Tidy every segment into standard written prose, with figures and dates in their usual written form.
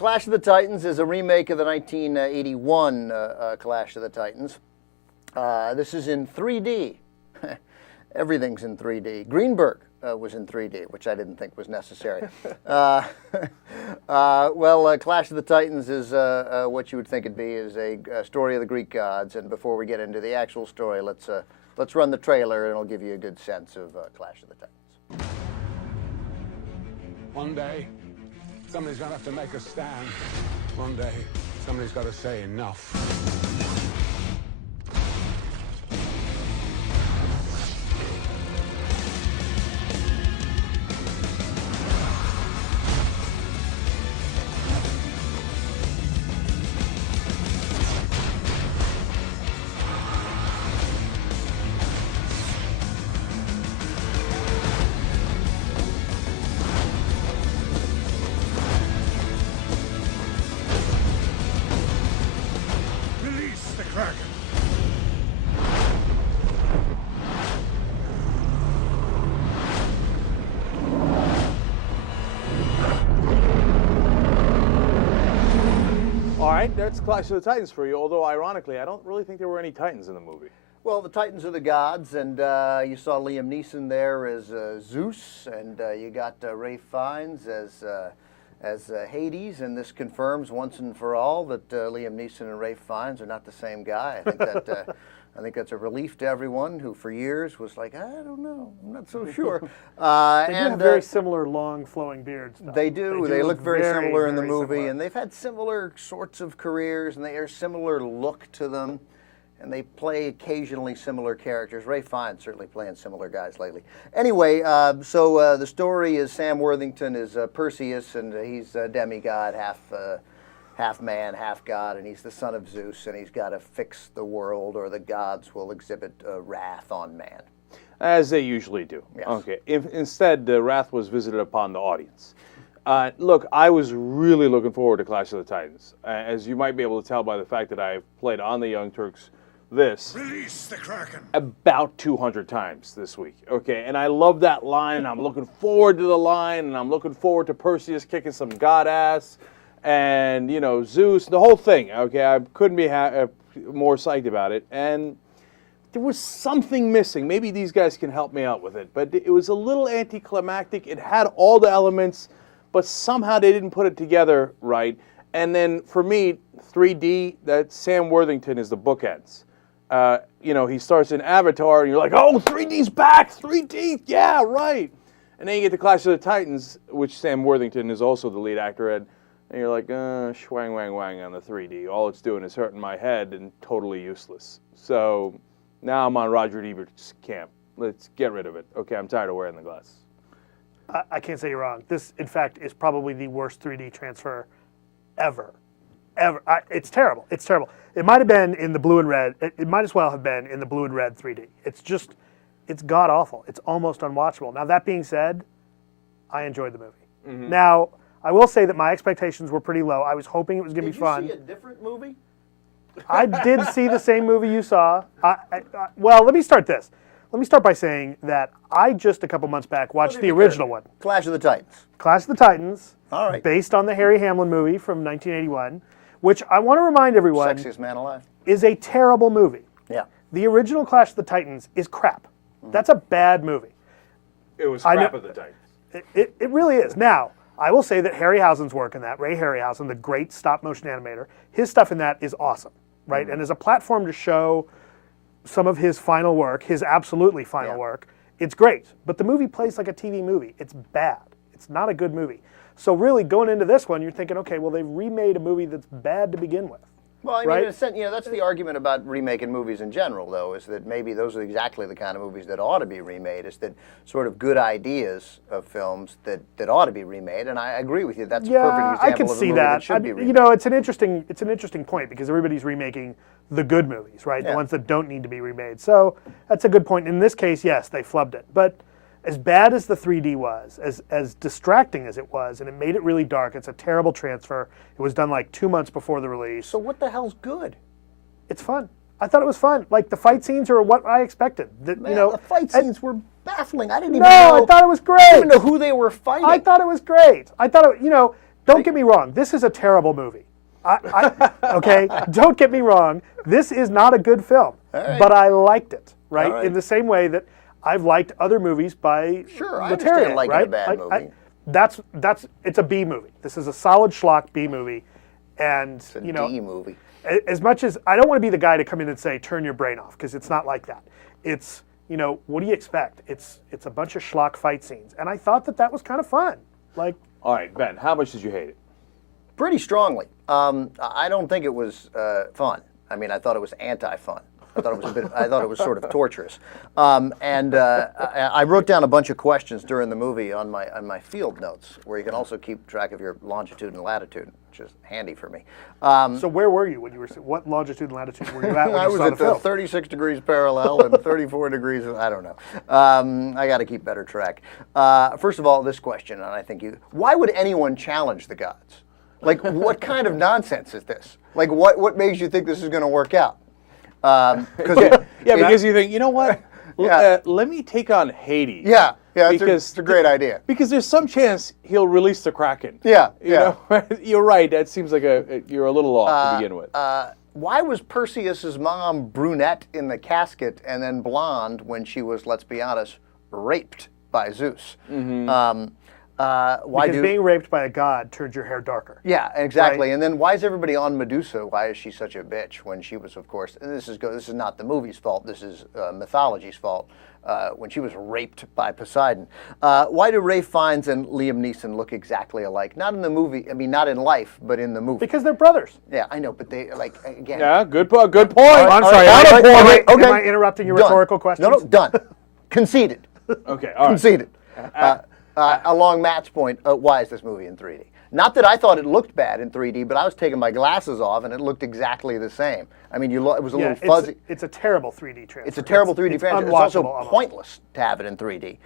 Clash of the Titans is a remake of the 1981 Clash of the Titans. This is in 3D. Everything's in 3D. Greenberg was in 3D, which I didn't think was necessary. Clash of the Titans is what you would think it'd be, is a story of the Greek gods. And before we get into the actual story, let's run the trailer, and it'll give you a good sense of Clash of the Titans. One day, somebody's gonna have to make a stand. One day, somebody's got to say enough. That's Clash of the Titans for you, although ironically, I don't really think there were any Titans in the movie. Well, the Titans are the gods, and you saw Liam Neeson there as Zeus, and you got Ralph Fiennes as Hades, and this confirms once and for all that Liam Neeson and Ralph Fiennes are not the same guy. I think that's a relief to everyone who, for years, was like, I don't know, I'm not so sure. They have very similar, long, flowing beards. They do. They look very similar in the movie, similar. And they've had similar sorts of careers, and they are similar look to them, and they play occasionally similar characters. Ralph Fiennes certainly playing similar guys lately. Anyway, so the story is Sam Worthington is Perseus, and he's a demigod, half man, half god, and he's the son of Zeus, and he's got to fix the world, or the gods will exhibit wrath on man. As they usually do. Yes. Okay. Instead, the wrath was visited upon the audience. Look, I was really looking forward to Clash of the Titans. As you might be able to tell by the fact that I've played on the Young Turks Release the Kraken. about 200 times this week. Okay, and I love that line, and I'm looking forward to the line, and I'm looking forward to Perseus kicking some god ass. And, you know, Zeus, the whole thing, okay? I couldn't be more psyched about it. And there was something missing. Maybe these guys can help me out with it. But it was a little anticlimactic. It had all the elements, but somehow they didn't put it together right. And then, for me, 3D, that Sam Worthington is the bookends. You know, he starts in Avatar, and you're like, oh, 3D's back! 3D! Yeah, right! And then you get to Clash of the Titans, which Sam Worthington is also the lead actor in. And you're like, schwang, wang, wang on the 3D. All it's doing is hurting my head and totally useless. So now I'm on Roger Ebert's camp. Let's get rid of it. Okay, I'm tired of wearing the glasses. I can't say you're wrong. This, in fact, is probably the worst 3D transfer ever. It's terrible. It's terrible. It might have been in the blue and red. It might as well have been in the blue and red 3D. It's just, it's god-awful. It's almost unwatchable. Now, that being said, I enjoyed the movie. Mm-hmm. Now, I will say that my expectations were pretty low. I was hoping it was going to be fun. Did you see a different movie? I did see the same movie you saw. Well, let me start this. Let me start by saying that I just a couple months back watched the original one. Clash of the Titans. Clash of the Titans. All right. Based on the Harry Hamlin movie from 1981, which I want to remind everyone Sexiest man alive. is a terrible movie. Yeah. The original Clash of the Titans is crap. That's a bad movie. It was crap of the Titans. It really is. Now, I will say that Harryhausen's work in that, Ray Harryhausen, the great stop-motion animator, his stuff in that is awesome, right? And as a platform to show some of his final work, his absolutely final work, it's great. But the movie plays like a TV movie. It's bad. It's not a good movie. So really, going into this one, you're thinking, okay, well, they've remade a movie that's bad to begin with. Well, I mean, right? in a sense, you know, that's the argument about remaking movies in general, though, is that maybe those are exactly the kind of movies that ought to be remade, is that sort of good ideas of films that ought to be remade, and I agree with you. That's a perfect example I can of a see movie that should be remade. You know, it's an interesting point because everybody's remaking the good movies, right? Yeah. The ones that don't need to be remade. So that's a good point. In this case, yes, they flubbed it. But as bad as the 3D was, as distracting as it was, and it made it really dark, it's a terrible transfer. It was done like 2 months before the release. So what the hell's good? It's fun. I thought it was fun. Like, the fight scenes are what I expected. Man, you know, the fight scenes were baffling. I didn't even no, know. I thought it was great. I didn't even know who they were fighting. I thought it was great. I thought it, you know, Don't get me wrong. This is a terrible movie. Okay, don't get me wrong. This is not a good film, but I liked it. Right? In the same way that I've liked other movies by Sure, I Leterrier, understand liking right? a bad movie. It's a B movie. This is a solid schlock B movie, and It's a you know, D movie. as much as I don't want to be the guy to come in and say turn your brain off, because it's not like that. It's, you know, what do you expect? It's a bunch of schlock fight scenes, and I thought that was kind of fun. Like, All right, Ben, how much did you hate it? Pretty strongly. I don't think it was fun. I mean, I thought it was anti-fun. I thought it was I thought it was sort of torturous. I wrote down a bunch of questions during the movie on my field notes, where you can also keep track of your longitude and latitude, which is handy for me. so where were you when you were? What longitude and latitude were you at when I you was saw at the film? 36 degrees parallel and 34 degrees. I don't know. I got to keep better track. First of all, this question, and I think why would anyone challenge the gods? Like, what kind of nonsense is this? Like, what makes you think this is going to work out? Because you think, you know what? Yeah. Let me take on Hades. Yeah, it's a great idea. Because there's some chance he'll release the Kraken. Yeah, You know? You're right. That seems like you're a little off to begin with. Why was Perseus's mom brunette in the casket and then blonde when she was, let's be honest, raped by Zeus? Because being raped by a god turns your hair darker. Yeah, exactly. Right. And then why is everybody on Medusa? Why is she such a bitch when she was, of course, and this is not the movie's fault. This is mythology's fault. When she was raped by Poseidon. Why do Ralph Fiennes and Liam Neeson look exactly alike? Not in the movie. I mean, not in life, but in the movie. Because they're brothers. Yeah, I know, but they like again. Yeah, good point. I'm sorry. Okay. Am I interrupting your rhetorical questions? No, done. Conceded. Okay, all right. Conceded. Along Matt's point, why is this movie in 3D? Not that I thought it looked bad in 3D, but I was taking my glasses off and it looked exactly the same. I mean, it was a little fuzzy. It's a terrible 3D transfer. It's a terrible 3D transfer. It's also pointless to have it in 3D.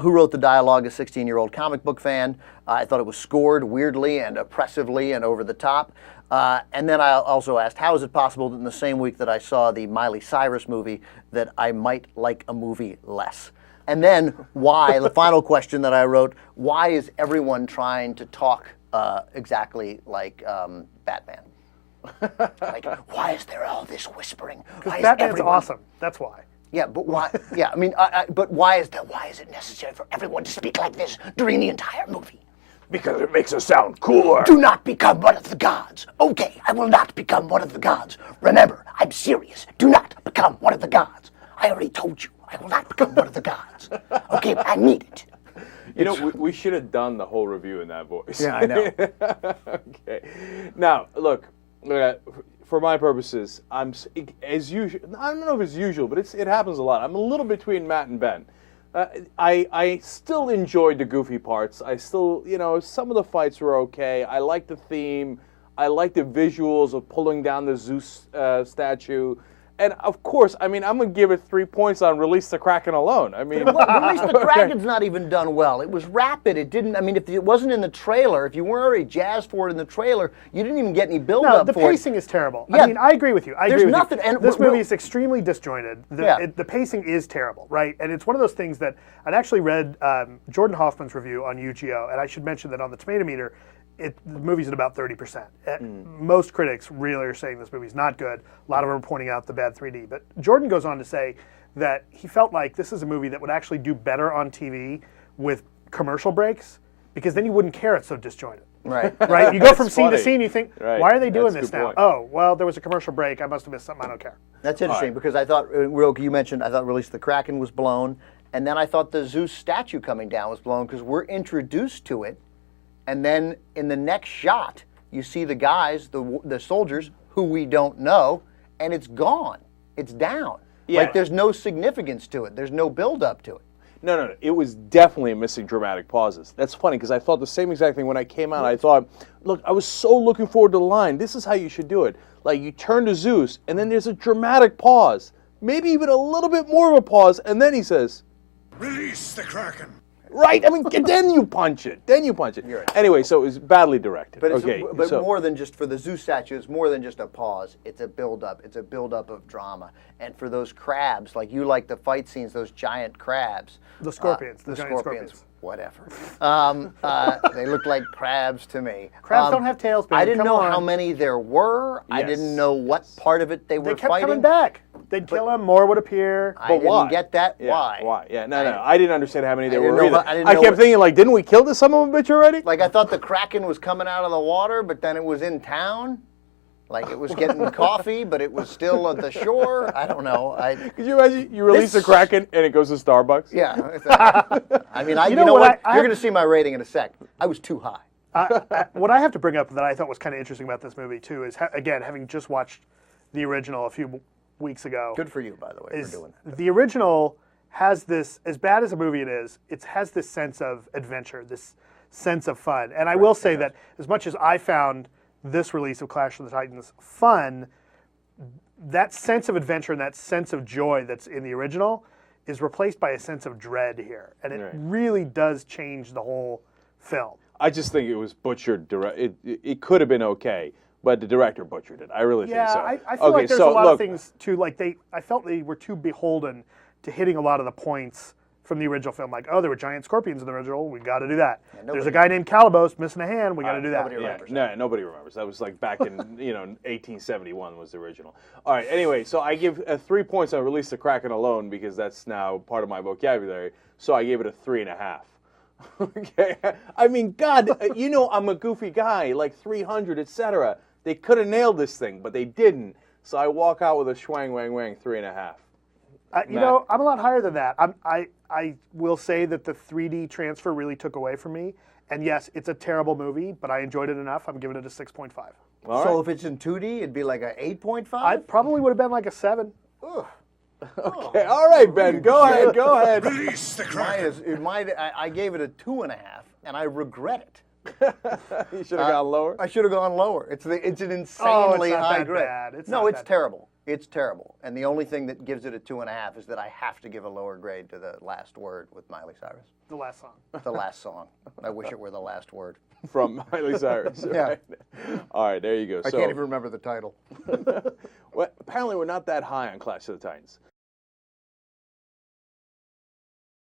Who wrote the dialogue? A 16-year-old comic book fan. I thought it was scored weirdly and oppressively and over the top. And then I also asked, how is it possible that in the same week that I saw the Miley Cyrus movie that I might like a movie less? And then why, the final question that I wrote, why is everyone trying to talk exactly like Batman? Like, why is there all this whispering? Because Batman's awesome. That's why. Yeah, but why? Yeah, I mean, but why is it necessary for everyone to speak like this during the entire movie? Because it makes us sound cooler. Do not become one of the gods. Okay, I will not become one of the gods. Remember, I'm serious. Do not become one of the gods. I already told you, I will not become one of the gods. Okay, I need it. You know, we should have done the whole review in that voice. Yeah, I know. Okay. Now, look, for my purposes, I'm as usual. I don't know if it's usual, but it happens a lot. I'm a little between Matt and Ben. I still enjoyed the goofy parts. I still, some of the fights were okay. I like the theme. I like the visuals of pulling down the Zeus statue. And of course, I mean, I'm going to give it 3 points on Release the Kraken alone. I mean, Release the Kraken's not even done well. It was rapid. It didn't. I mean, if it wasn't in the trailer, if you weren't already jazzed for it in the trailer, you didn't even get any build up the for it. The pacing is terrible. Yeah. I mean, I agree with you. There's nothing. And this movie is extremely disjointed. The pacing is terrible, right? And it's one of those things that I'd actually read Jordan Hoffman's review on UGO, and I should mention that on the Tomato Meter, the movie's at about 30%. Most critics really are saying this movie's not good. A lot of them are pointing out the bad 3D. But Jordan goes on to say that he felt like this is a movie that would actually do better on TV with commercial breaks, because then you wouldn't care it's so disjointed. Right. Right? You go from scene to scene, you think, why are they doing That's this a good now? point. Oh, well, there was a commercial break. I must have missed something. I don't care. That's interesting because I thought, Roki, you mentioned, I thought Release the Kraken was blown, and then I thought the Zeus statue coming down was blown because we're introduced to it. And then in the next shot, you see the guys, the soldiers, who we don't know, and it's gone. It's down. Yeah. Like there's no significance to it. There's no build-up to it. No. It was definitely missing dramatic pauses. That's funny because I thought the same exact thing when I came out. I thought, look, I was so looking forward to the line. This is how you should do it. Like you turn to Zeus, and then there's a dramatic pause. Maybe even a little bit more of a pause, and then he says, Release the Kraken. right? I mean, then you punch it. You're right. Anyway, so it was badly directed. But it's, okay, but so, more than just for the Zeus statue, it's more than just a pause. It's a build-up. It's a build-up of drama. And for those crabs, like you like the fight scenes, those giant crabs. The scorpions. The giant scorpions. Whatever. They look like crabs to me. Crabs don't have tails, babe. I didn't Come know on. how many there were. I Yes. didn't know what part of it they were They kept fighting. coming back. They'd kill him, more would appear. I But didn't why? get that. Yeah, Why? Why? Yeah, no. I didn't understand how many there didn't were know either. what- I didn't I know kept what- thinking, like, didn't we kill this son of a bitch already? Like I thought the Kraken was coming out of the water, but then it was in town. Like it was getting coffee, but it was still at the shore. I don't know. Could you imagine you release This- a Kraken and it goes to Starbucks? Yeah. I mean, you know know what, what? You're going to see my rating in a sec. I was too high. What I have to bring up that I thought was kind of interesting about this movie too is again having just watched the original a few weeks ago. Good for you, by the way, is for doing that. the original has this, as bad as a movie it is, it has this sense of adventure, this sense of fun. And I will say that as much as I found this release of Clash of the Titans fun, that sense of adventure and that sense of joy that's in the original is replaced by a sense of dread here. And it Right. really does change the whole film. I just think it was butchered. It could have been okay, but the director butchered it. I really think so. I feel like there's a lot of things too. Like I felt they were too beholden to hitting a lot of the points from the original film. Like, oh, there were giant scorpions in the original. We got to do that. There's a guy named Calibos missing a hand. We got to do that. nobody remembers. No, nobody remembers. That was like back in 1871 was the original. All right. Anyway, so I give 3 points on Release the Kraken alone because that's now part of my vocabulary. So I gave it a 3.5. Okay. I mean, God, I'm a goofy guy, like 300, etc. They could have nailed this thing, but they didn't. So I walk out with a schwang wang wang 3.5. I'm a lot higher than that. I will say that the 3D transfer really took away from me. And yes, it's a terrible movie, but I enjoyed it enough. I'm giving it a 6.5. All So right. if it's in 2D, it'd be like a 8.5? I probably would have been like a 7. Okay. All right, Ben. Go ahead. Go ahead. Release the Kraken. I gave it a 2.5, and I regret it. You should have gone lower. I should have gone lower. It's an insanely Oh, it's not high that grade. bad. It's no, not it's that terrible. It's terrible. And the only thing that gives it a 2.5 is that I have to give a lower grade to the last word with Miley Cyrus. The last song. The last song. I wish it were the last word. From Miley Cyrus. Yeah. Right? All right, there you go. I can't even remember the title. Well, apparently we're not that high on Clash of the Titans.